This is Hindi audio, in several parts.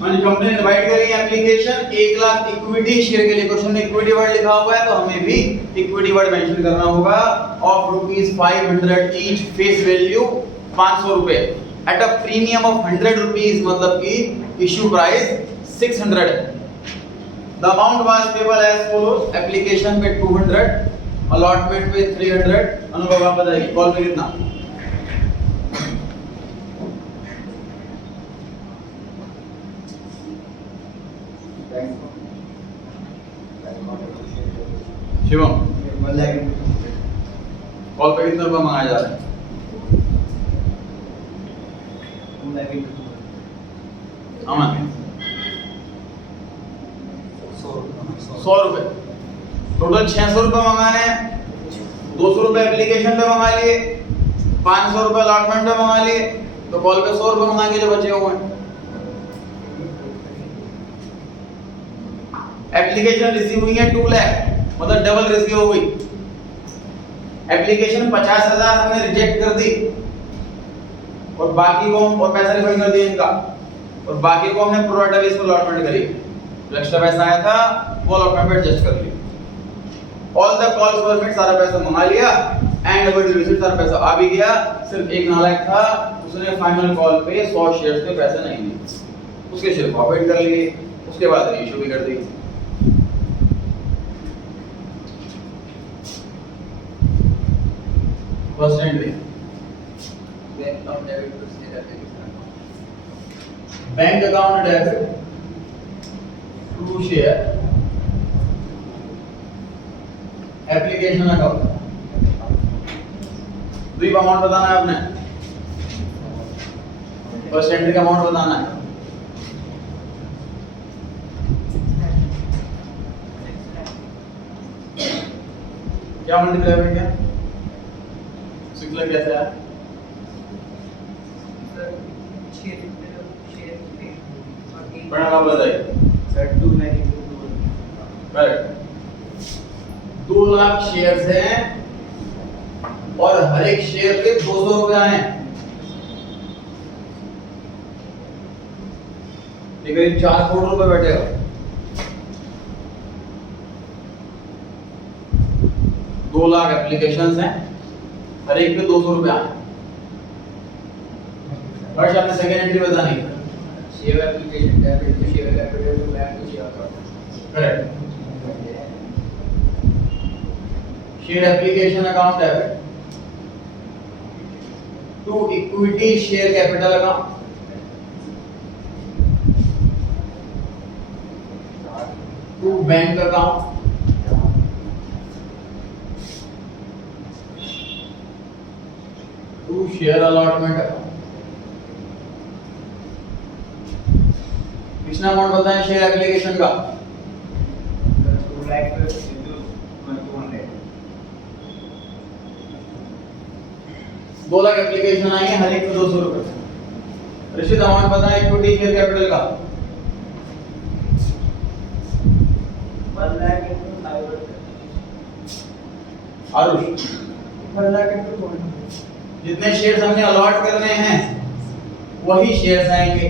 मैंने कंपनी ने इनवाइट करी एप्लीकेशन 1 लाख इक्विटी शेयर के लिए। क्वेश्चन में इक्विटी वर्ड लिखा हुआ है तो हमें भी इक्विटी वर्ड मेंशन करना होगा। ऑफ ₹500 ईच, फेस वैल्यू 500 रुपए, at a premium of 100 rupees, मतलब कि issue price 600। The amount was payable as follows, application पे 200, अलॉटमेंट पे 300। अनुभव आप बताइए कॉल पे कितना? शिवम कॉल पे कितना रुपया मंगाया जा रहा है? 100 रुपए। टोटल 600 रुपए मंगाने हैं। 200 रुपए एप्लीकेशन पे मंगा लिए, 500 रुपए अलॉटमेंट पे मंगा लिए, तो कॉल पे 100 रुपए मंगा के जो बचे हुए हैं। एप्लीकेशन रिसीव हुई है 2 लाख, मतलब डबल रिसीव हो गई। एप्लीकेशन 50,000 हमने रिजेक्ट कर दी और बाकी को और पैसा रिफंड कर दिया इनका, और बाकी को हमने प्रो राटा बेस पर अलॉटमेंट करी। जो एक्स्ट्रा पैसा आया था वो अलॉटमेंट पे एडजस्ट कर लिया। All the calls were made, सारा पैसा मंगा लिया, एंड ओवर द रिसीट सारा पैसा आ भी गया। सिर्फ एक नालायक था, उसने फाइनल कॉल पे 100 शेयर्स पे पैसे नहीं दिए, उसके शेयर फॉरवर्ड कर लिए, उसके बाद इशू भी कर दी। First entry bank account debit to share application, bank account debit to share application account. द्वीप अमाउंट बताना है आपने, फर्स्ट एंट्री का अमाउंट बताना है। क्या मल्टीप्लाई में क्या 6 लाख कैसे आया? पढ़ा आप बताइए। करेक्ट, 2 लाख शेयर्स हैं और हर एक शेयर पे 200 रुपए आए। करीब 4 करोड़ रुपए बैठेगा। 2 लाख एप्लीकेशंस हैं, हर एक पे 200 रुपए आए। बस आपने सेकेंड एंट्री बतानी है। Share application debit to share capital to bank to share account. Correct, share application account debit to equity share capital account to bank account to share allotment account. कितना अमाउंट बताएं शेयर एप्लीकेशन का? 2 लाख into 200। 2 लाख एप्लीकेशन आई है, हर एक को 200 रुपए। ऋषित अमाउंट बताएं इक्विटी शेयर कैपिटल का? 1 लाख into 500। आरुष 1 लाख into 200। जितने शेयर्स हमने अलॉट करने हैं वही शेयर्स आएंगे,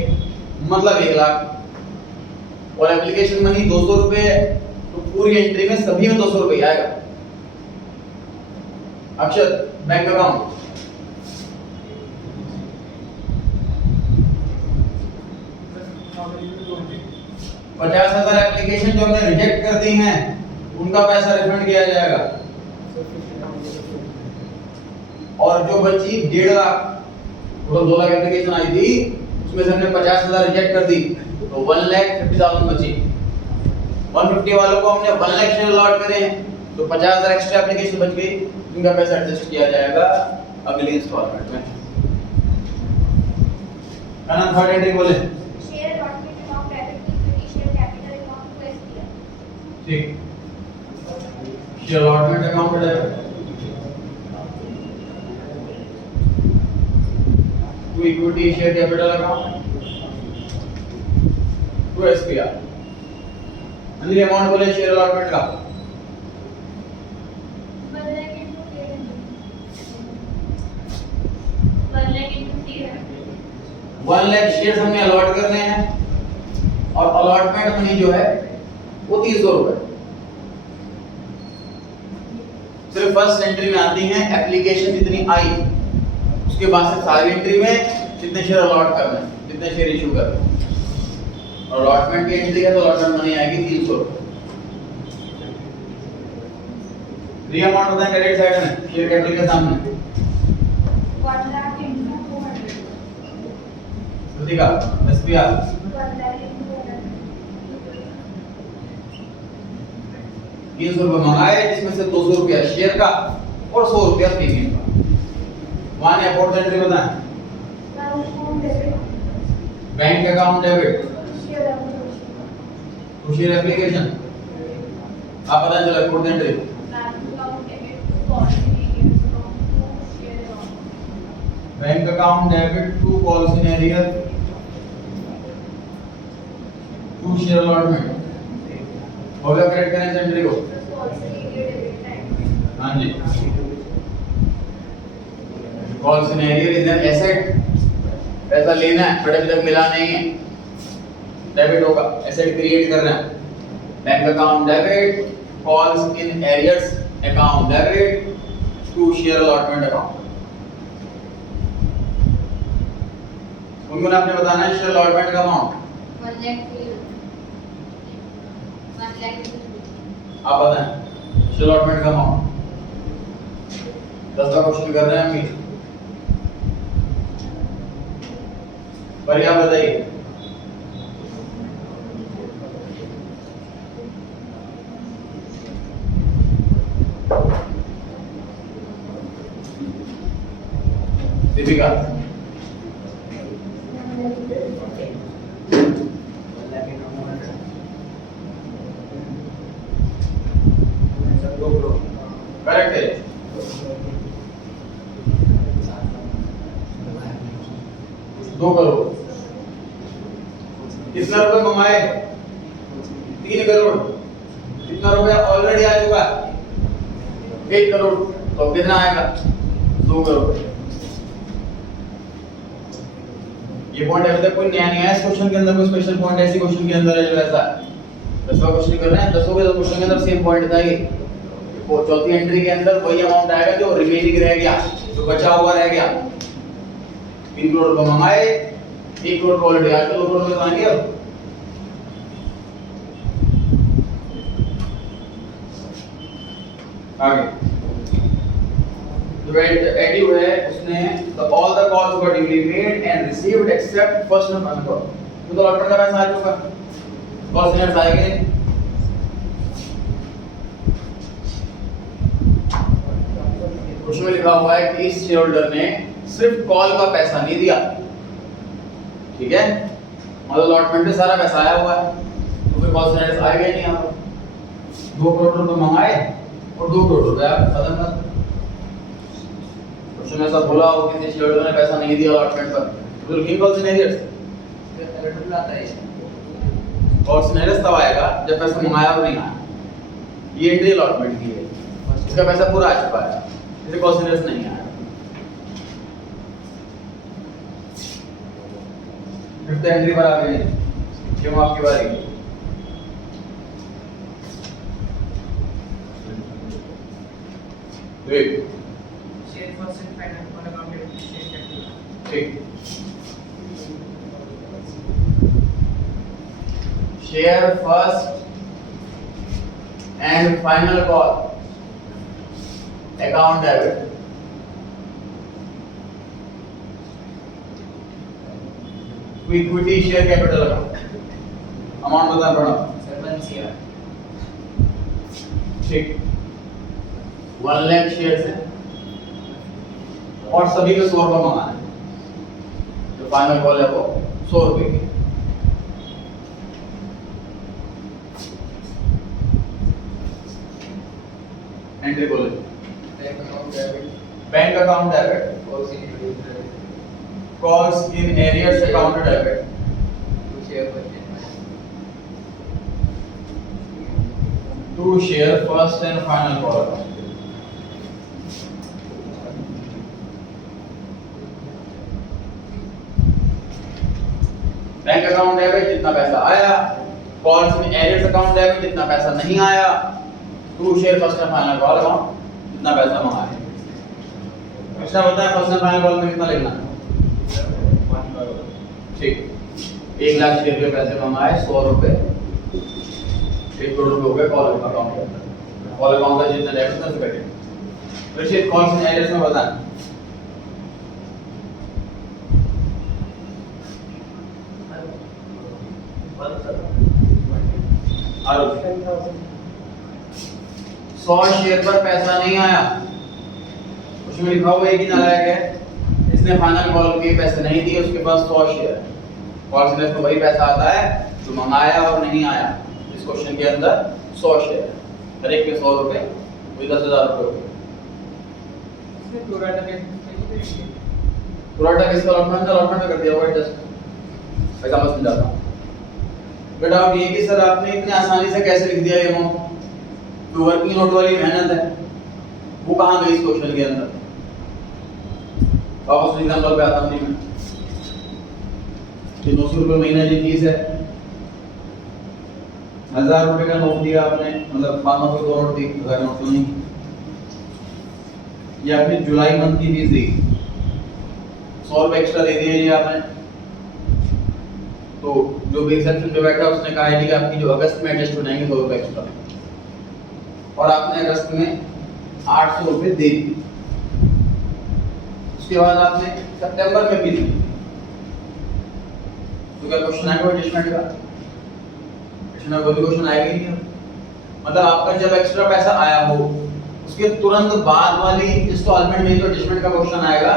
मतलब 1 लाख। और एप्लीकेशन मनी 200 रुपए है, तो पूरी एंट्री में सभी में 200 रुपए आएगा। अक्षत बैंक अकाउंट $50,000 एप्लीकेशन जो हमने रिजेक्ट कर दी हैं उनका पैसा रिफंड किया जाएगा। और जो बची 1.5 लाख, टोटल 2 लाख एप्लीकेशन आई थी, उसमें से हमने 50,000 रिजेक्ट कर दी, तो 1,50,000 बची। 150 वालों को हमने 1 लाख शेयर अलॉट करे हैं, तो 50,000 एक्स्ट्रा एप्लीकेशन बच गई, इनका पैसा एडजस्ट किया जाएगा अगली इंस्टॉलमेंट में। काना थर्ड एंट्री बोले share allotment account debit to equity share capital account to SPR. ठीक, share allotment account debit to equity share capital account to SPR. अंदर अमाउंट बोले शेयर अलॉटमेंट का 1 lakh into 300। 1 lakh into 300। 1 lakh shares हमने अलॉट करने हैं, और अलॉटमेंट मनी जो है वो 300 रुपए। सिर्फ फर्स्ट एंट्री में आती है एप्लीकेशन जितनी आई, उसके बाद से सारी एंट्री में कितने शेयर अलॉट करने हैं, कितने शेयर इशू करने हैं। और अलॉटमेंट की एंट्री है तो अलॉटमेंट मनी आएगी 300 रुपए। रिया अमाउंट होता है क्रेडिट साइड में शेयर कैपिटल के सामने 1 lakh into 200. Kritika SPR 1 lakh into 200. 300 रुपए मंगाए जिसमें से 200 रुपया शेयर का और 100 रुपया प्रीमियम का। वन अकाउंट एंट्री बताएं। Now account debit. Bank account debit Share application. To share application आप पता चला account entry Bank account debit to policy bank account debit to area. Call scenario to share allotment हो गया। करेक्ट करें एंट्री को। Policy area debit time. हाँ जी, कॉल सिनेरियर इज एन एसेट, पैसा लेना है बट अभी तक मिला नहीं है, डेबिट होगा, एसेट क्रिएट कर रहे हैं। Bank account debit calls in arrears account debit to share allotment account. उनको आपने बताना है शेयर अलॉटमेंट का amount 1 lakh to 1 lakh to आप बताएं। शेयर अलॉटमेंट का अमाउंट 10 का क्वेश्चन कर रहे हैं हम भी, पर आप बताइए। दीपिका करेक्ट है। दो करोड़ कितना रुपए कमाए 3 करोड़, कितना रुपया ऑलरेडी आ चुका है 1 करोड़, तो कितना आएगा 2 करोड़। ये पॉइंट अभी तक कोई नया नहीं है इस क्वेश्चन के अंदर, कोई स्पेशल पॉइंट ऐसी क्वेश्चन के अंदर है जो ऐसा है। 10वां क्वेश्चन कर रहे हैं, 10 के क्वेश्चन के अंदर सेम पॉइंट था ये। वो चौथी एंट्री के अंदर वही अमाउंट आएगा जो रिमेनिंग रह गया, जो बचा हुआ रह गया। 3 करोड़ रुपए मंगाए, 1 करोड़ ऑलरेडी आ गया, 2 करोड़ रुपए आएंगे। अब आगे जो एडिव है उसने all the calls were duly made and received accept first and final call. तो अलॉटमेंट का पैसा आ चुका, कॉल सिनेरियर्स आएंगे। उसमें लिखा हुआ है कि इस शेयर होल्डर ने सिर्फ कॉल का पैसा नहीं दिया, ठीक है, मतलब अलॉटमेंट में सारा पैसा आया हुआ है, तो फिर कॉल सिनेरियर्स आएगा ही नहीं। यहाँ पर 2 करोड़ रुपए मंगाए और 2 करोड़ रुपए आप खत्म कर। उसमें ऐसा बोला हो कि किसी शेयर होल्डर ने पैसा नहीं दिया अलॉटमेंट पर, तो लुकिंग कॉल सिनेरियर्स और सिनेरियर्स तब आएगा जब पैसा मंगाया और नहीं आया। ये एंट्री अलॉटमेंट की है, इसका पैसा पूरा आ चुका है, इसे कॉल सिनेरियर्स नहीं आया। फिफ्थ एंट्री पर आ गए, क्यों आपकी बारी। ठीक share first and final call account debit equity share capital account. Amount बता प्रणव। 7 CR। ठीक 1 लाख शेयर है और सभी को 100 रुपये मंगाना है, जो फाइनल कॉल है वो 100 रुपये की। एंट्री बोले bank account debit calls in arrears account debit to share first and final call. Bank account debit जितना पैसा आया, calls in arrears account debit जितना पैसा नहीं आया, to share first and final call account जितना पैसा मंगाया। अच्छा बताएं फर्स्ट एंड फाइनल कॉल में कितना लिखना है? ठीक, 1 लाख शेयर के पैसे मंगाए, 100 रुपए, 1 करोड़ रुपए हो गए कॉल अकाउंट के अंदर। कॉल अकाउंट का जितना डेबिट उतना से कटेगा। फिर कॉल्स इन एरियर्स में बताएं और 100 शेयर पर पैसा नहीं आया, उसमें लिखा हुआ है कि नालायक है, इसने फाइनल कॉल के पैसे नहीं दिए, उसके पास 100 शेयर है। कॉल सेलर को वही पैसा आता है जो मंगाया और नहीं आया। इस क्वेश्चन के अंदर 100 शेयर है, हर एक के 100 रुपए, वही 10,000 रुपए हो गए। प्रोडक्ट किसका अलॉटमेंट कर दिया होगा, जस्ट पैसा मत समझाता हूं। बेटा आप ये कि सर आपने इतने आसानी से कैसे लिख दिया ये अमाउंट, तो वर्किंग नोट वाली मेहनत है वो कहां गई इस क्वेश्चन के अंदर? वापस एग्जांपल पे आता हूं मैं। ये 900 रुपए महीना की फीस है, 1000 रुपए का नोट दिया आपने, मतलब 500 रुपए 2 नोट दी, 1000 नोट तो नहीं। ये आपने जुलाई मंथ की फीस दी, 100 रुपए एक्स्ट्रा दे दिए ये आपने। तो जो भी सेक्शन पे बैठा उसने कहा है कि आपकी जो अगस्त में एडजस्ट हो जाएंगे 100 रुपए एक्स्ट्रा, और आपने अगस्त में 800 रुपए दे दिए। उसके बाद आपने सितंबर में भी दी, तो क्या क्वेश्चन आएगा एडजस्टमेंट का? इसमें कोई क्वेश्चन आएगा ही नहीं। मतलब आपका जब एक्स्ट्रा पैसा आया हो उसके तुरंत बाद वाली इंस्टॉलमेंट में जो एडजस्टमेंट का क्वेश्चन आएगा,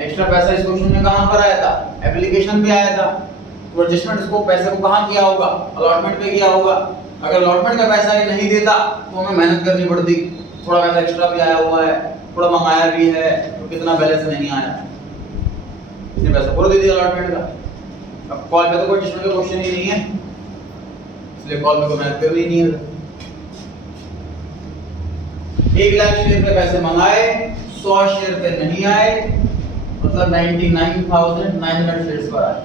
एक्स्ट्रा पैसा इस क्वेश्चन में कहां पर आया था? एप्लीकेशन पे आया था। तो एडजस्टमेंट इसको पैसे को कहां किया होगा? अलॉटमेंट पे किया होगा। अगर अलॉटमेंट का पैसा ये नहीं देता तो हमें मेहनत करनी पड़ती, थोड़ा पैसा एक्स्ट्रा भी आया हुआ है, थोड़ा मंगाया भी है, तो कितना बैलेंस नहीं आया, इसने पैसा पूरा दे दिया अलॉटमेंट का। अब कॉल पे तो कोई एडजस्टमेंट का क्वेश्चन ही नहीं है, इसलिए कॉल पे को मेहनत करनी नहीं है। 1 लाख शेयर पे पैसे मंगाए, 100 शेयर पे नहीं आए, मतलब 99,900 शेयर्स पर आए।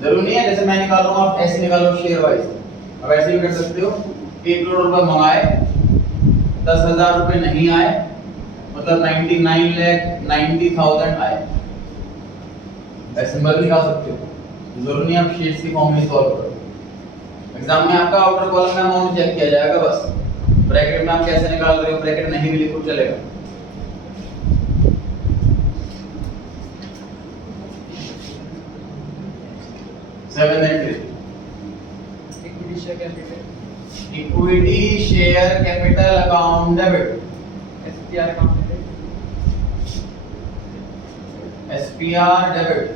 जरूरी नहीं है जैसे मैं निकाल रहा हूं आप ऐसे निकालो शेयर वाइज, अब ऐसे भी कर सकते हो। 1 करोड़ रुपए मंगाए, 10,000 रुपए नहीं आए, मतलब 99,90,000 आए। ऐसे सिंबल निकाल सकते हो, जरूरी नहीं आप शेयर्स की फॉर्म में सॉल्व करो। एग्जाम में आपका आउटर कॉलम में अमाउंट चेक किया जाएगा बस, ब्रैकेट में आप कैसे निकाल रहे हो, ब्रैकेट नहीं भी लिखो चलेगा। Equity share capital account debit, SPR account debit, SPR debit,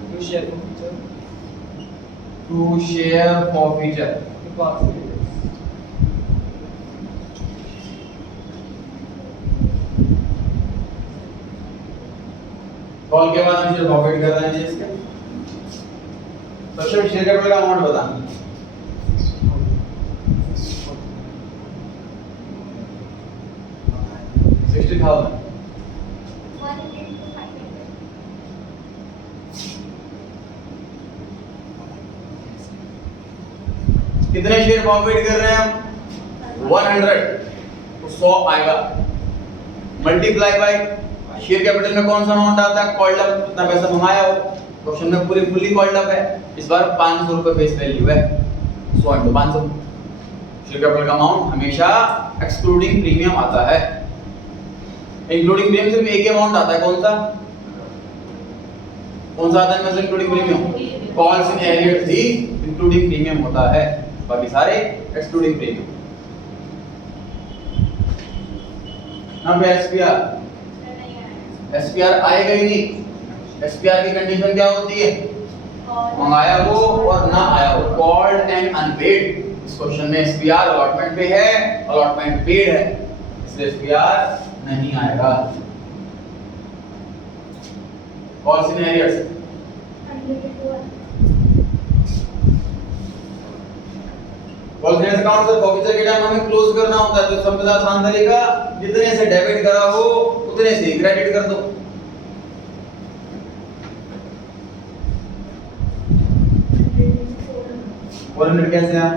to share forfeiture, to share forfeiture, call के बाद हम शेयर फॉरफिट कर रहे हैं इसके। सबसे शेयर कैपिटल का अमाउंट बताना। कितने शेयर फॉरफिट कर रहे हैं हम? 100, तो 100 आएगा, मल्टीप्लाई बाय शेयर कैपिटल में कौन सा अमाउंट आता है? कॉल्ड अप, कितना पैसा मंगाया हो। क्वेश्चन में पूरी फुल्ली कॉल्ड अप है, इस बार 500 रुपए फेस वैल्यू है, 100 into 500। शेयर कैपिटल का अमाउंट हमेशा एक्सक्लूडिंग प्रीमियम आता है। इंक्लूडिंग प्रीमियम सिर्फ एक ही अमाउंट आता है, कौन सा? कौन सा आता है मतलब including premium? Calls in arrears he including premium होता है, बाकी सारे एक्सक्लूडिंग प्रीमियम। नाम पे SPR आएगा ही नहीं। SPR की कंडीशन क्या होती है? मंगाया हो और ना आया हो, कॉल्ड एंड अनपेड। इस क्वेश्चन में SPR अलॉटमेंट पे है, अलॉटमेंट पेड है, इसलिए SPR नहीं आएगा। Calls in arrears, calls in account से फॉरफीचर के टाइम हमें क्लोज करना होता है, तो सबसे आसान तरीका जितने से डेबिट करा हो उतने से क्रेडिट कर दो। 400 कैसे आया?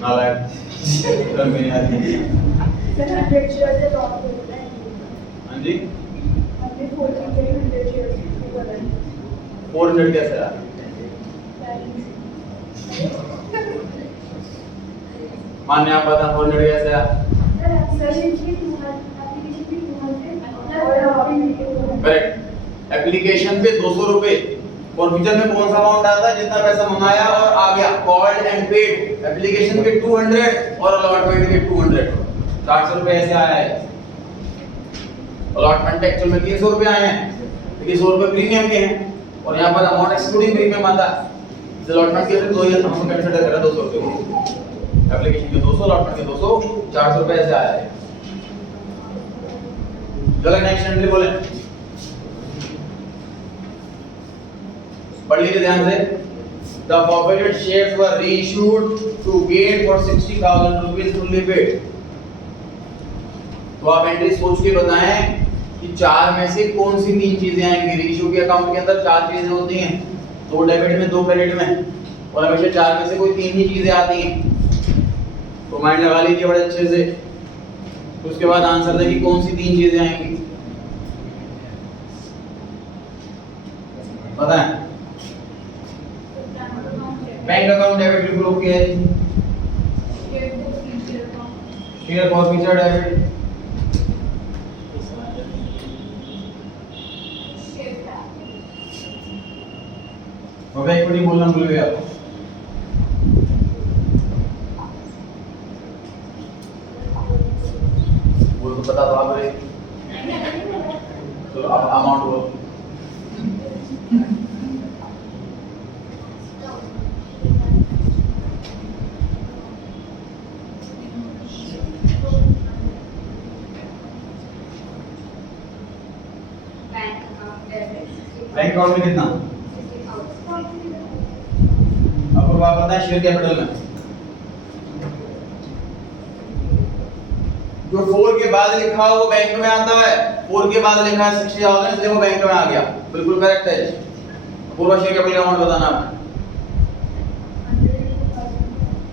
नालायक समझ में नहीं आती। सर 100 शेयर से लॉस होता है। हाँ जी, हमने 40 के 100 शेयर से बोला है। 400 कैसे आया? मान्य आप बता 400 कैसे आया? करेक्ट। एप्लीकेशन पे 200 रुपए और फ्यूचर में कौन सा अमाउंट आता है? जितना पैसा मंगाया और आ गया, कॉल्ड एंड पेड। एप्लीकेशन पे 200 और अलॉटमेंट के 200, 400 रुपए ऐसे आया है। अलॉटमेंट एक्चुअल में 300 रुपए आए हैं, क्योंकि 100 रुपए प्रीमियम के हैं और यहाँ पर अमाउंट एक्सक्लूडिंग प्रीमियम आता है। अलॉटमेंट के तो ये हम कंसीडर कर रहे हैं 200 रुपए को। एप्लीकेशन के 200, अलॉटमेंट के 200, 400 रुपए ऐसे आया है। चलो नेक्स्ट एंट्री बोले, पढ़ लीजिए ध्यान से। The forfeited shares were reissued to Gate for 60,000 rupees fully paid। तो आप एंट्री सोच के बताएं कि चार में से कौन सी तीन चीजें आएंगी। रीइश्यू के अकाउंट के अंदर चार चीजें होती हैं, दो डेबिट में दो क्रेडिट में, और हमेशा चार में से कोई तीन ही चीजें आती हैं। तो माइंड लगा लीजिए बड़े अच्छे से। तो उसके बाद आंसर देखिए कौन सी तीन चीजें आएंगी, बताएं। बैंक अकाउंट डेबिट बिल्कुल ओके है। शेयर फॉरफीचर डेबिट, हो गया। इक्विटी बोलना भूल गया, वो तो पता था आपको। तो अब अमाउंट बोलो। बैंक अकाउंट में कितना? आपको बात पता है शेयर कैपिटल में जो 4 के बाद लिखा हो वो बैंक में आता है। 4 के बाद लिखा है 60,000, इसलिए वो बैंक में आ गया। बिल्कुल करेक्ट है। पूरा शेयर कैपिटल अमाउंट बताना आपने।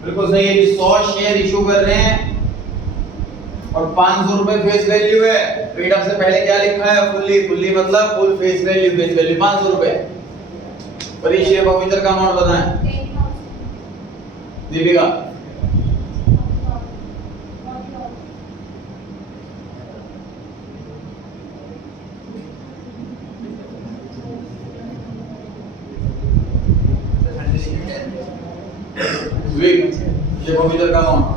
बिल्कुल सही है कि 100 शेयर इशू कर रहे हैं और 500 रुपए फेस वैल्यू है। पेड अप से पहले क्या लिखा है? फुल्ली। फुल्ली मतलब full face value. Face value 500 रुपए। पर ये शेयर फॉरफीचर का अमाउंट बताएं दीपिका। शेयर फॉरफीचर का अमाउंट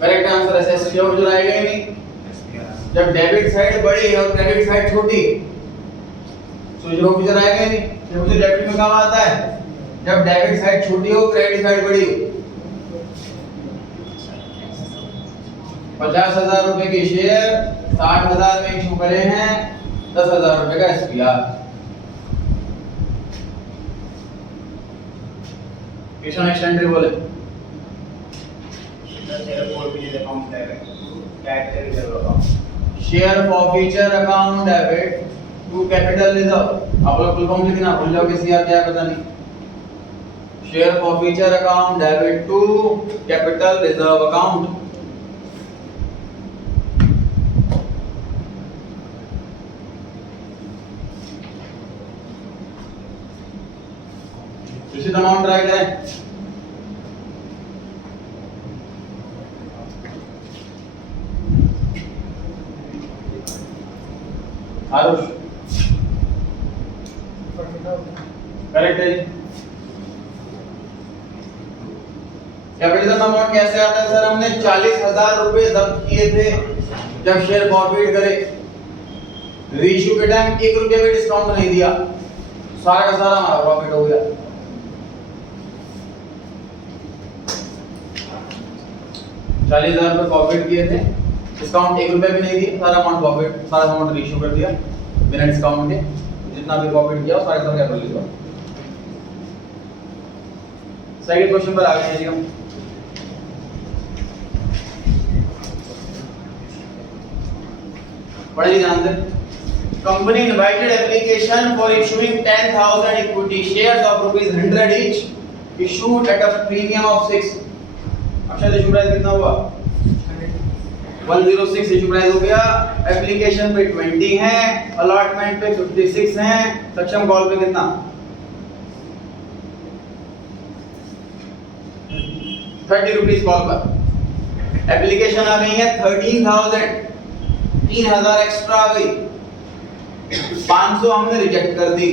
करेक्ट आंसर है। शेयर फॉरफीचर आएगा ही नहीं जब डेबिट साइड बड़ी और क्रेडिट साइड छोटी, तो शेयर फॉरफीचर आएगा ही नहीं। शेयर फॉरफीचर डेबिट में कब आता है? जब डेबिट साइड छोटी हो, क्रेडिट साइड बड़ी हो। 50,000 रुपए के शेयर 60,000 में इशू करे हैं, 10,000 रुपए का एसपीआर। क्वेश्चन नेक्स्ट एंट्री बोले। Share forfeiture account debit to capital reserve. आप लोग फुल फॉर्म लिखना भूल जाओगे, सीआर क्या पता नहीं। Share forfeiture account debit to capital reserve account. निश्चित अमाउंट राइट है। आरुष करेक्ट है। कैपिटल अमाउंट कैसे आता है सर? हमने 40,000 रुपए जब्त किए थे जब शेयर फॉरफीट करे। रीइश्यू के टाइम 1 रुपया भी डिस्काउंट नहीं दिया, सारा का सारा हमारा प्रॉफिट हो गया। 40,000 रुपए प्रॉफिट किए थे, डिस्काउंट 1 रुपया भी नहीं दिया, सारा अमाउंट प्रॉफिट, सारा अमाउंट रीइश्यू कर दिया बिना डिस्काउंट के। जितना भी प्रॉफिट किया सारा का क्या कर लिया। सेकंड क्वेश्चन पर आ गए हैं जी हम। पढ़िए ध्यान से। Company invited application for issuing 10,000 equity shares of ₹100 each issued at a premium of 6। अक्षर इशू प्राइस कितना हुआ? 106 इशू प्राइस हो गया। एप्लीकेशन पे 20 है, अलॉटमेंट पे 56 है, सक्षम कॉल पे कितना? 30 रुपीस कॉल पर। एप्लीकेशन आ गई है 13,000, 3,000 एक्स्ट्रा आ गई, 500 हमने रिजेक्ट कर दी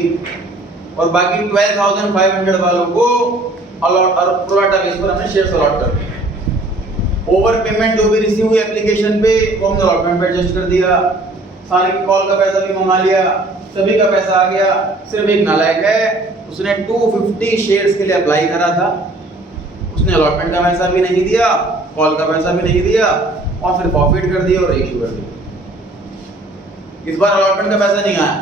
और बाकी 12,500 वालों को अलॉट और प्रोराटा बेस पर हमने शेयर्स अलॉट कर दिए। ओवर पेमेंट जो भी रिसीव हुई एप्लीकेशन पे वो हमने अलॉटमेंट पे एडजस्ट कर दिया। सारे की कॉल का पैसा भी मंगा लिया, सभी का पैसा आ गया। सिर्फ एक नालायक है, उसने 250 शेयर्स के लिए अप्लाई करा था, उसने अलॉटमेंट का पैसा भी नहीं दिया, कॉल का पैसा भी नहीं दिया और फिर फॉरफिट कर दिया और इशू कर दिया। इस बार अलॉटमेंट का पैसा नहीं आया,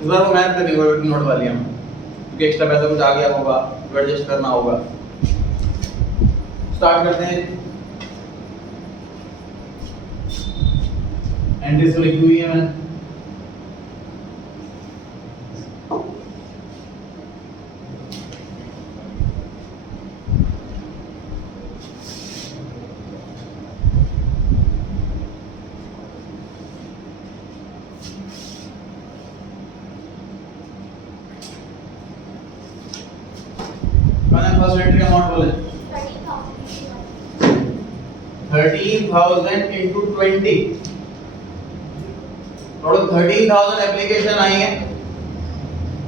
इस बार वो मेहनत करनी नोट वाली हम, क्योंकि एक्स्ट्रा पैसा कुछ आ गया होगा तो एडजस्ट करना होगा। स्टार्ट करते हैं। एंट्रीज तो लिखी हुई है मैंने। फर्स्ट एंट्री का अमाउंट बोले 13,000 into 20, टोटल 13,000 एप्लीकेशन आई है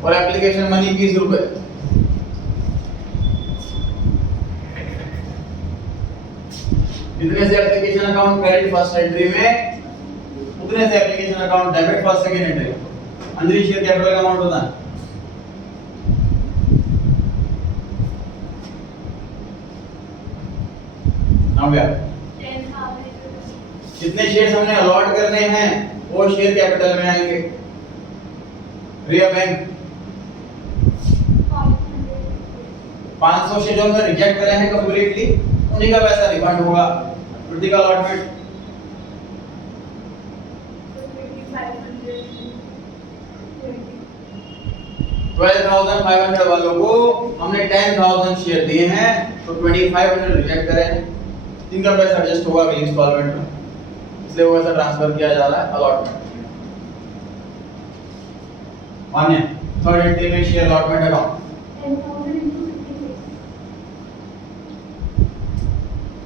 और एप्लीकेशन मनी 20 रुपए। जितने से application account credit first entry में, उतने से application account debit first second entry. अंदर शेयर कैपिटल का अमाउंट होता है जितने शेयर्स हमने अलॉट करने हैं वो शेयर कैपिटल में आएंगे। रिया बैंक 500 शेयर जो हमने रिजेक्ट करे हैं कंप्लीटली, उन्हीं का पैसा रिफंड होगा। वृद्धि का अलॉटमेंट 12,500 वालों को हमने 10,000 शेयर दिए हैं तो 2,500 रिजेक्ट करें, जिनका पैसा एडजस्ट होगा अगली इंस्टॉलमेंट में, इसलिए वो ऐसा ट्रांसफर किया जा रहा है अलॉटमेंट। मान्य। थर्ड एंट्री में शेयर अलॉटमेंट अकाउंट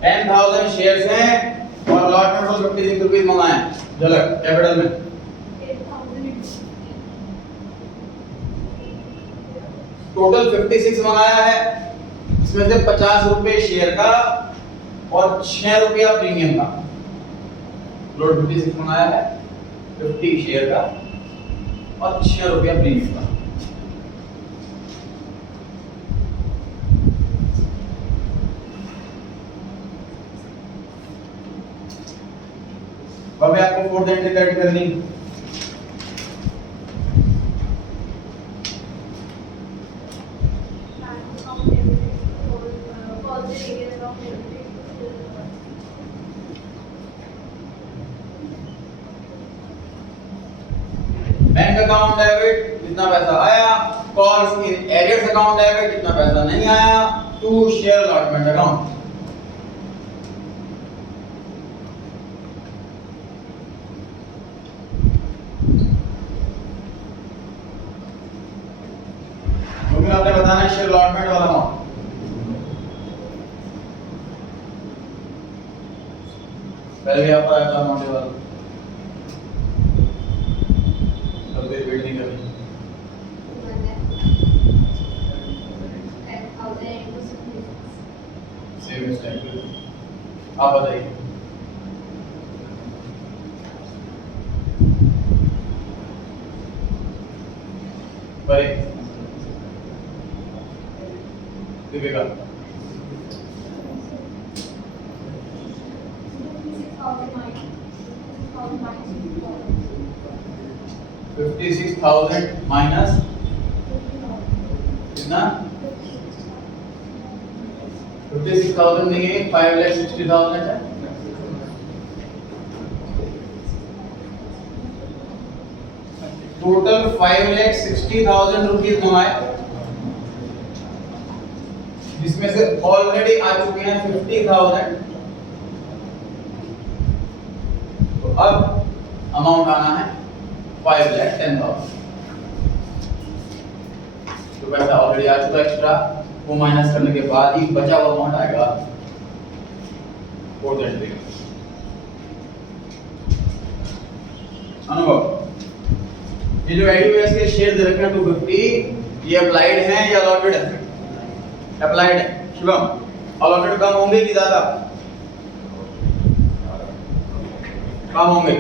10,000 शेयर्स हैं और अलॉटमेंट को 56 रुपीस मंगाए झलक कैपिटल में। टोटल 56 मंगाया है, इसमें से 50 रुपए शेयर का और 6 रुपया प्रीमियम का। लोड 56 मंगाया है, 50 शेयर का और 6 रुपया प्रीमियम का। अब आपको फोर्थ एंट्री करेक्ट करनी। बैंक अकाउंट डेबिट जितना पैसा आया, calls in arrears account debit जितना पैसा नहीं आया, टू शेयर अलॉटमेंट अकाउंट। क्योंकि आपने बताना है शेयर अलॉटमेंट वाला अमाउंट। पहले भी आपका आया था अमाउंट वाला, वेट नहीं करनी। सेम इस टाइप पे आप बताइए। परे दीपिका 56,000 माइनस कितना? 56,000 नहीं है, 5,60,000 है। टोटल 5,60,000 रुपीज मंगाए, जिसमें से ऑलरेडी आ चुके हैं 50,000। तो अब अमाउंट आना है 5,10,000। तो पैसा ऑलरेडी आ चुका एक्स्ट्रा, वो माइनस करने के बाद ही बचा हुआ अमाउंट आएगा 4,000। अनुभव, ये जो एडीएस के शेयर दे रखे हैं 250, ये अप्लाइड हैं या अलॉटेड है? अप्लाइड है। शिवम, अलॉटेड कम होंगे कि ज्यादा? कम होंगे।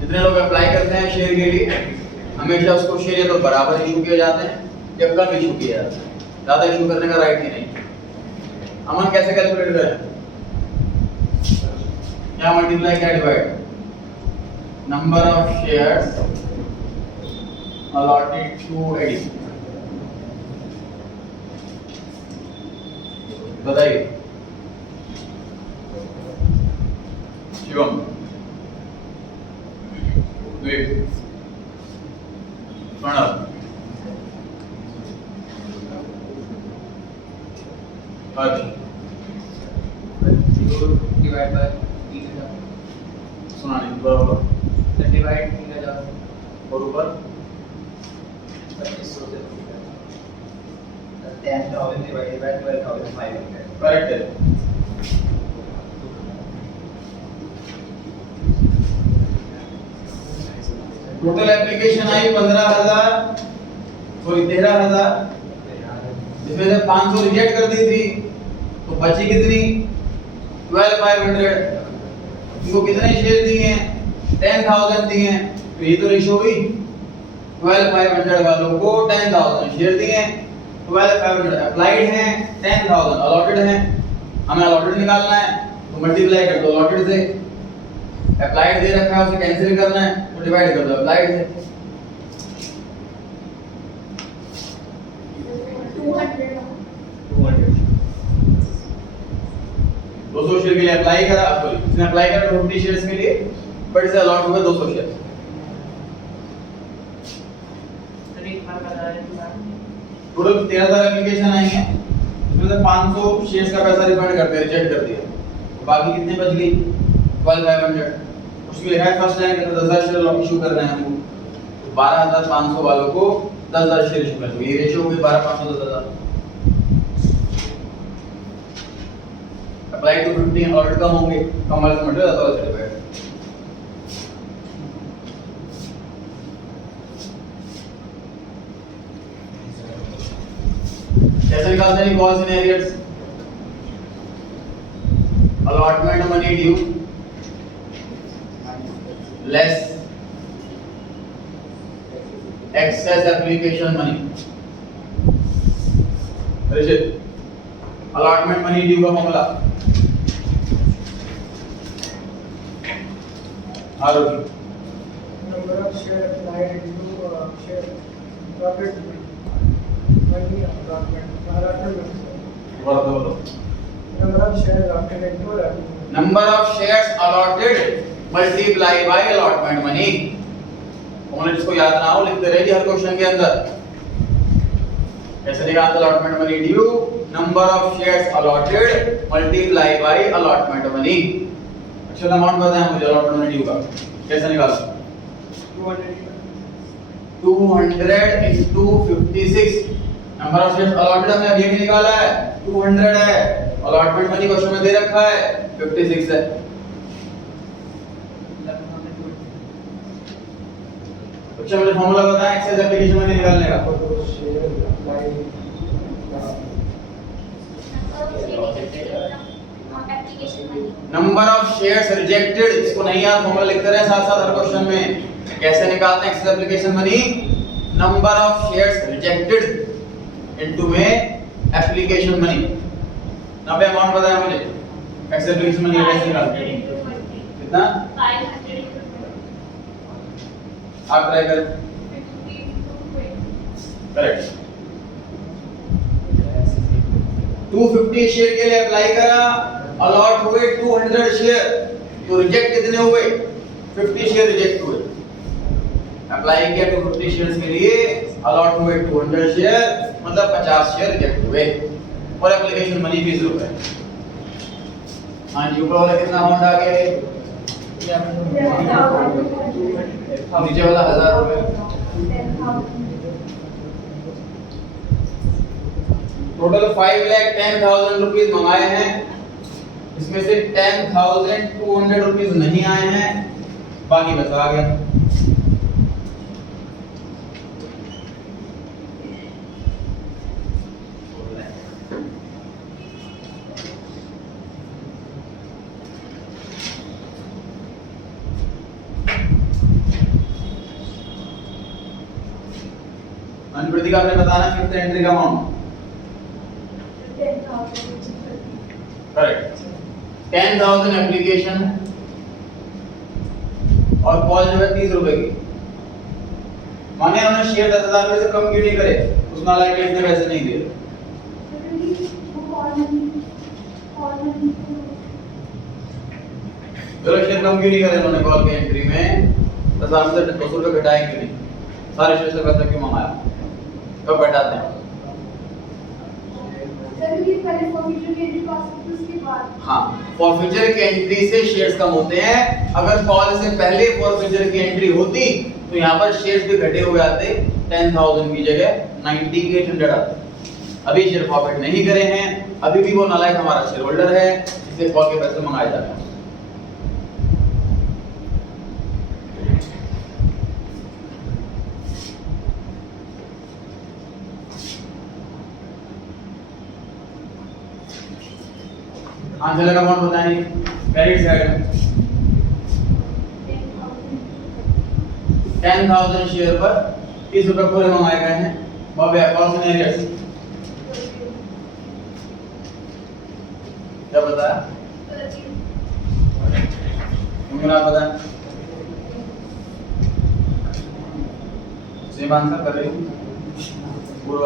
जितने लोग अप्लाई करते हैं शेयर के लिए, हमेशा उसको शेयर या तो बराबर इशू किए जाते हैं या कम इशू किए जाते हैं, ज्यादा इशू करने का राइट ही नहीं। अमन कैसे कैलकुलेट करें? क्या मल्टीप्लाई क्या divide? Number of shares allotted to एडी। बताइए शिवम। प्रणव, हर्ष, डिवाइड बाय 3,000, सुना नहीं बराबर। डिवाइड 3,000 और ऊपर 2500 से 10,000 divided by 12,500। करेक्ट है। टोटल एप्लीकेशन आई 15,000, सॉरी 13,000, जिसमें से 500 रिजेक्ट कर दी थी, तो बची कितनी? 12,500। इनको कितने शेयर दिए हैं? 10,000 दिए हैं। तो ये तो रेशियो हुई, 12,500 वालों को 10,000 शेयर दिए हैं, 12,500 अप्लाइड हैं, 10,000 अलॉटेड हैं। हमें अलॉटेड निकालना है, तो मल्टीप्लाई कर दो अलॉटेड से। अप्लाइड दे रखा है, उसे कैंसिल करना है, तो डिवाइड कर दो अप्लाइड से। 200 शेयर के लिए अप्लाई करा, सॉरी इसने अप्लाई करा 50 शेयर्स के लिए, बट इसे अलॉट हुए 200 शेयर। टोटल 13,000 एप्लीकेशन आई हैं, इसमें से 500 शेयर्स का पैसा रिफंड कर दिया, रिजेक्ट कर दिया। बाकी कितने बच गई? 12,500। उसमें लिखा है फर्स्ट लाइन के 10,000 शेयर इशू कर रहे हैं हमको, तो 12,500 वालों को 10,000 शेयर इशू कर दो। ये रेशियो हो गई 12,500 10,000। अप्लाई टू 50 और कम होंगे, कम वाले से मटेरियल ज्यादा चले गए। कैसे निकालते हैं cost in arrears? Allotment money due less excess application money. Rishit, allotment money due का फॉर्मूला? आरोपी, number of share applied into share profit money allotment बोलो। number of shares allotted into number of shares allotted multiply by allotment money. Formula जिसको याद ना हो लिखते रहिए हर क्वेश्चन के अंदर। कैसे निकालते allotment money due? Number of shares allotted multiply by allotment money. Actual amount बताएं मुझे अलॉटमेंट मनी ड्यू का, कैसे निकालो? 200 into 56। Number of shares allotted हमने अभी भी निकाला है, 200 है। अलॉटमेंट मनी क्वेश्चन में दे रखा है 56 है। अच्छा मुझे फॉर्मूला बताएं एक्सेस एप्लीकेशन मनी निकालने का। नंबर ऑफ शेयर्स रिजेक्टेड, इसको नहीं याद फॉर्मूला लिखते रहे साथ साथ हर क्वेश्चन में। कैसे निकालते हैं excess application money? Number of shares rejected into में एप्लीकेशन मनी। ना पे अमाउंट बताया मुझे, एक्सेस एप्लीकेशन मनी कैसे निकालते हैं? कितना? 500 आप ट्राई करें। 50 into 20। करेक्ट। 250 शेयर के लिए अप्लाई करा, अलॉट हुए 200 शेयर, तो रिजेक्ट कितने हुए? 50 शेयर रिजेक्ट हुए। अप्लाई किया 250 शेयर्स के लिए, अलॉट हुए 200 शेयर, मतलब 50 शेयर रिजेक्ट हुए और एप्लीकेशन मनी 20 रुपए। हाँ जी, ऊपर वाला कितना अमाउंट आ गया ये? नीचे वाला 1000 रुपए। टोटल 5,10,000 रुपीस मंगाए हैं, इसमें से 10,200 रुपीस नहीं आए हैं, बाकी बस आ गया। अनुप्रति का आपने बताना फिफ्थ एंट्री का अमाउंट। करेक्ट। 10,000 एप्लीकेशन है और कॉल जो है 30 रुपए की। माने उन्होंने शेयर 10,000 में से कम क्यों नहीं करे? उस नालायक ने इतने पैसे नहीं दिए। चलो शेयर कम क्यों नहीं करे उन्होंने कॉल की एंट्री में? 10,000 से 200 रुपए घटाए क्यों नहीं? सारे शेयर से पैसा क्यों मंगाया? कब घटाते हैं? हाँ, फॉरफीचर की एंट्री से शेयर्स कम होते हैं। अगर कॉल से पहले फॉरफीचर की एंट्री होती तो यहाँ पर शेयर्स भी घटे हुए आते, 10,000 की जगह 9800 आते। अभी शेयर फॉरफिट नहीं करे हैं, अभी भी वो नालायक हमारा शेयर होल्डर है, इसलिए कॉल के पैसे मंगाए जाते हैं। आंसर का अमाउंट बताएंगे क्रेडिट साइड में 10,000 शेयर पर 30 रुपए पूरे मंगाए गए हैं। बाबे अकाउंट में क्या बताया? आप बताएं। सेम आंसर कर रही हूँ पूर्व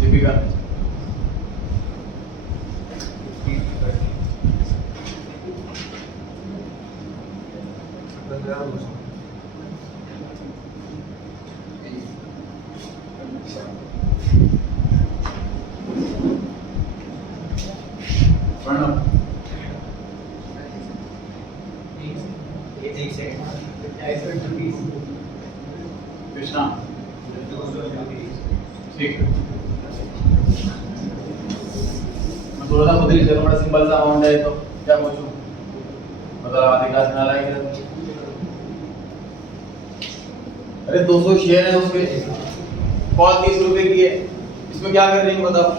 दीपिका कृष्णा ठीक है। मैं थोड़ा सा खुद ही चलो, बड़ा सिंपल सा अमाउंट है तो क्या पूछूं? मतलब आधी क्लास में आएगा। अरे 200 शेयर है उसके, कॉल 30 रुपए की है, इसमें क्या कर रही हूँ बताओ?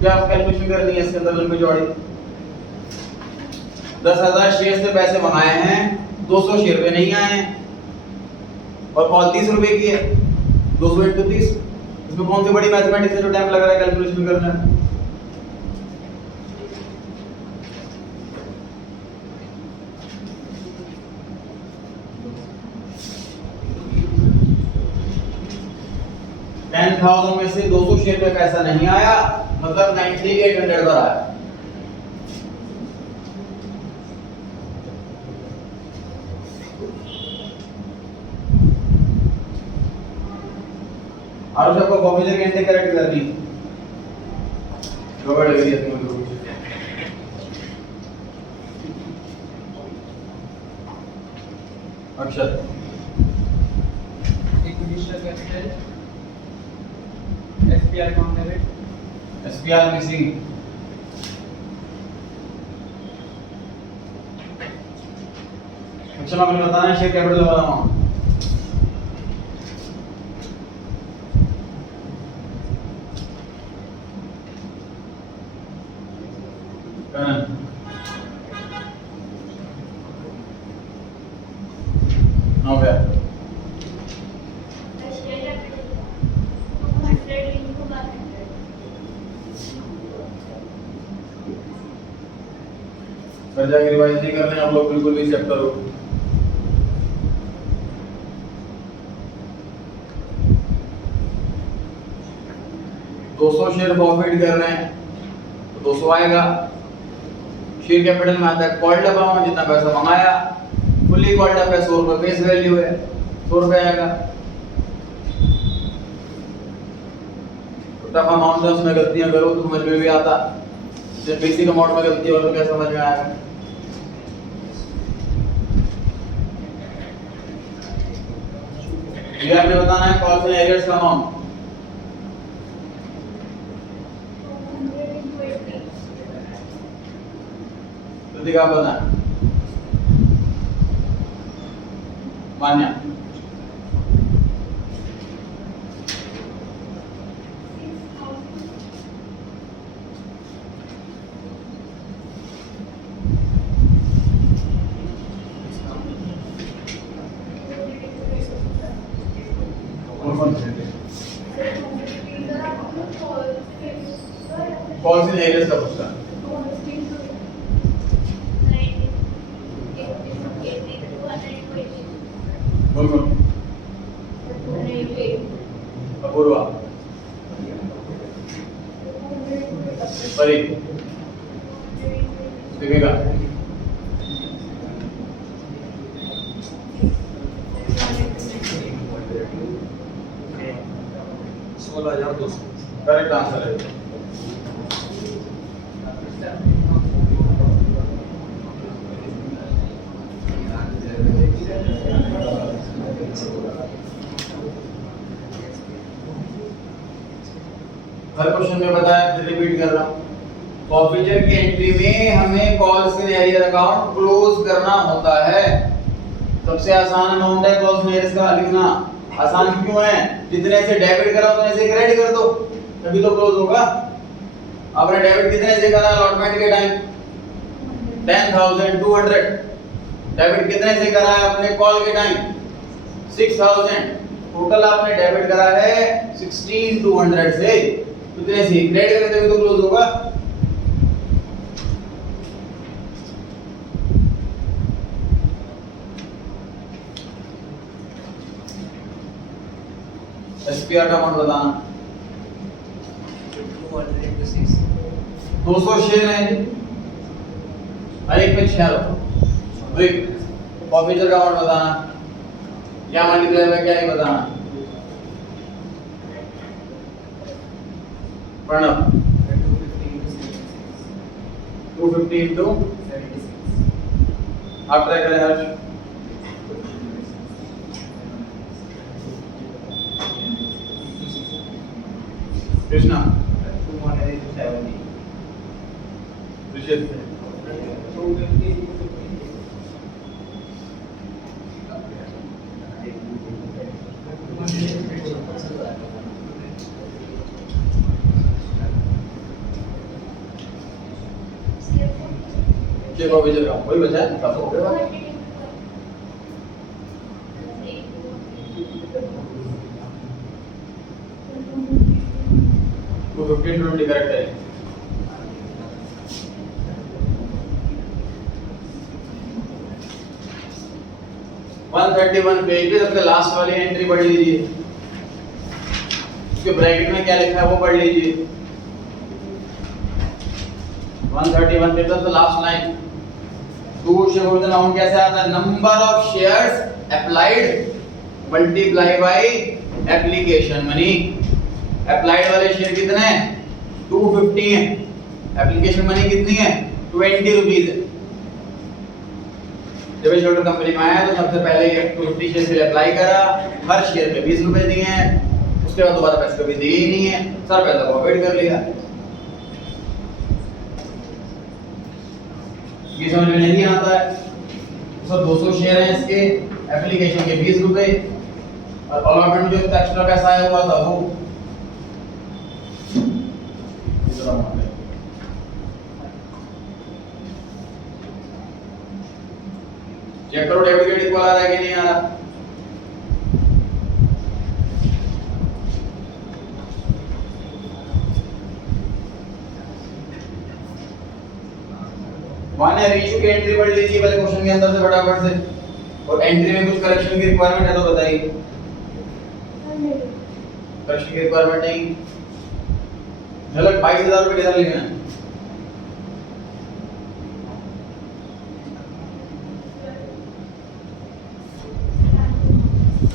क्या कैलकुलेशन करनी है इसके अंदर लंबी चौड़ी? 10,000 शेयर से पैसे मंगाए हैं, 200 शेयर पे नहीं आए हैं और कॉल 30 रुपए की है। 200 × 30, इसमें कौन सी बड़ी मैथमेटिक्स है जो टाइम लग रहा है कैलकुलेशन करने में? $10,000 में से 200 शेयर पे पैसा नहीं आया, मतलब 9800 पर आया। और सबको फॉर्मूले की एंट्री करेक्ट करनी है। गड़बड़ लग रही है तुमको? अक्षर equity share capital SPR account debit SPR missing. अच्छा आपने बताना शेयर कैपिटल वाला अमाउंट। हो गया। कर जाके रिवाइज नहीं कर रहे हैं आप लोग, बिल्कुल भी चेक करो। $200 शेयर प्रॉफिट कर रहे हैं तो 200 आएगा, शेयर कैपिटल में आता है कॉल्ड अमाउंट, जितना पैसा मंगाया, फुल्ली कॉल्ड अप है 100 रुपए फेस वैल्यू है, 100 रुपए आएगा। टफ अमाउंट है उसमें गलतियां करो तो समझ में भी आता, जब बेसिक अमाउंट में गलती हो तो क्या समझ में आएगा। ये आपने बताना है कॉल्स एंड एरियर्स का अमाउंट। 220. तो क्या पता है मान्या 6,000. कॉल्स एंड एरियर्स का पूछता है। बिल्कुल अपूर्वा परी दीपिका करेक्ट आंसर है। हर क्वेश्चन में बताया, फिर रिपीट कर रहा हूं। कॉफीजर की एंट्री में हमें calls and arrear account close करना होता है। सबसे आसान अमाउंट है कॉल्स एंड एरियर्स का लिखना। आसान क्यों है? जितने से डेबिट करा उतने से क्रेडिट कर दो, तभी तो क्लोज होगा। आपने डेबिट कितने से करा अलॉटमेंट के टाइम? 10,200। डेबिट कितने से करा है अपने कॉल के टाइम? 6,000। टोटल आपने डेबिट करा है 16,200 से, कितने से क्रेडिट करें तभी तो क्लोज होगा। एसपीआर का अमाउंट बताना। 200 शेयर हैं, हर एक पे 6 रुपए। ऑफिसर का अमाउंट बताना, क्या मल्टीप्लाई में क्या है बताना। प्रणव 250 इंटू आप ट्राई करें हर्ष। कृष्णा 270. ऋषित 250. चेक ऑफिसर का वही बचा है तब हो गया। 250 करेक्ट है। वन 31 पेज पे सबसे लास्ट वाली एंट्री पढ़ लीजिए, उसके ब्रैकेट में क्या लिखा है वो पढ़ लीजिए। 131 पे तो last line, to share amount कैसे आता है? Number of shares applied multiply by application money. Applied वाले शेयर कितने हैं? 250 हैं। एप्लीकेशन मनी कितनी है? 20 रुपीस है। जब ये शेयर कंपनी में आया तो सबसे पहले ये 250 शेयर के लिए अप्लाई करा, हर शेयर पे 20 रुपए दिए हैं, उसके बाद दोबारा पैसे कभी दिए ही नहीं है, सारा पैसा पॉकेट कर लिया। ये समझ में नहीं आता है। तो 200 शेयर हैं इसके, एप्लीकेशन के 20 रुपए और अलॉटमेंट जो एक्स्ट्रा पैसा आया हुआ था वो दूसरा अमाउंट है। चेक करो डेबिट क्रेडिट इक्वल आ रहा है कि नहीं आ रहा। माने रेशियो की एंट्री पढ़ लीजिए पहले क्वेश्चन के अंदर से फटाफट से, और एंट्री में कुछ करेक्शन की रिक्वायरमेंट है तो बताइए। करेक्शन की रिक्वायरमेंट नहीं, झलक 22,000 रुपए किधर लिखना है?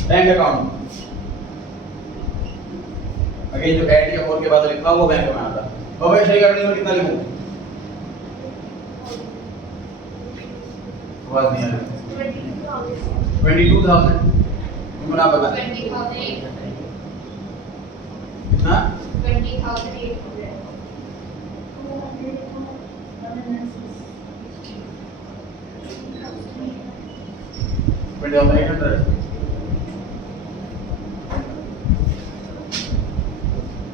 Bank account. अगेन जो ऐड या और के बाद लिखा वो बैंक में आता है। तो भाई शेयर कैपिटल में कितना लिखूं? आवाज नहीं आ रही। 22,000। तुमको ना पता 20,800 कितना? 20,800 $20,800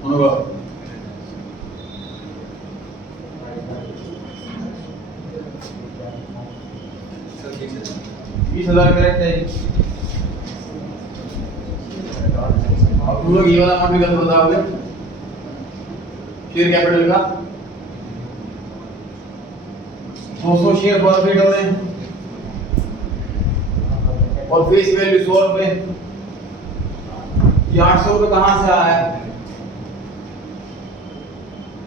अनुभव 20,000 करेक्ट है। अब तुम लोग ये वाला अमाउंट भी गलत बताओगे शेयर कैपिटल का। 200 शेयर फॉरफिट हो रहे हैं और फेस वैल्यू 100 रुपए। ये 800 रुपए कहां से आया है?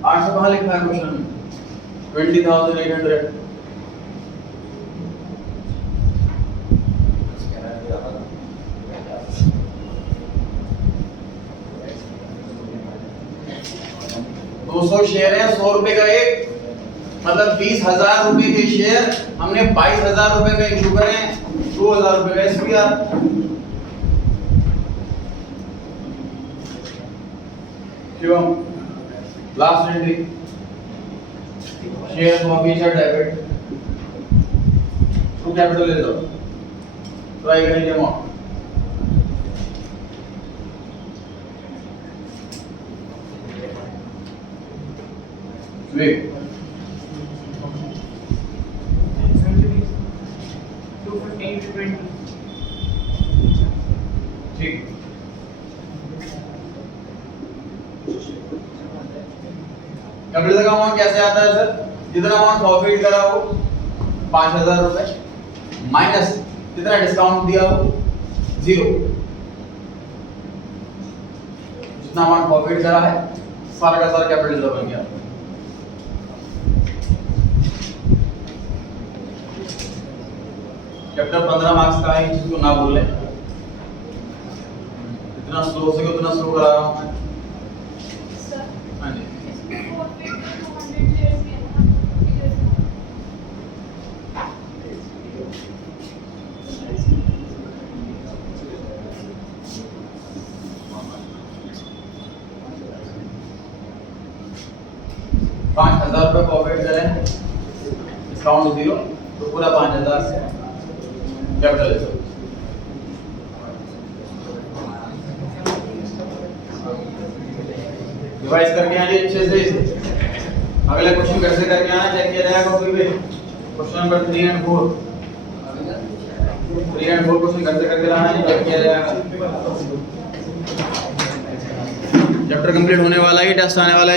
800 कहां लिखा है क्वेश्चन में? 20,800। दो 200 शेयर है, 100 रुपए का एक, मतलब 20,000 रुपए के शेयर हमने 22,000 रुपए में इशू करे, 2,000 रुपए का SPR. Shivam last entry share of future debit true capital ले लो, ट्राई करेंगे अमाउंट। Wait 215 to 20. ठीक। कैपिटल का अमाउंट कैसे आता है सर? जितना अमाउंट प्रॉफिट करा हो 5,000 रुपए माइनस जितना डिस्काउंट दिया हो 0। जितना अमाउंट प्रॉफिट करा है सारा का सारा कैपिटल बन गया। चैप्टर 15 मार्क्स का है, इस चीज को ना भूलें। इतना स्लो से उतना स्लो करा रहा हूं मैं। सर हाँ जी इसमें 450 to 200 shares के ना ₹5,000 प्रॉफिट करें, डिस्काउंट 0, तो पूरा 5,000 से कैपिटल। रिवाइज करके आइए अच्छे से। अगला क्वेश्चन घर से करके आना, चेक किया जाएगा कॉपी पे। क्वेश्चन नंबर 3 और 4 क्वेश्चन घर से करके लाना है, चेक किया जाएगा। चैप्टर कंप्लीट होने वाला है, टेस्ट आने वाला है।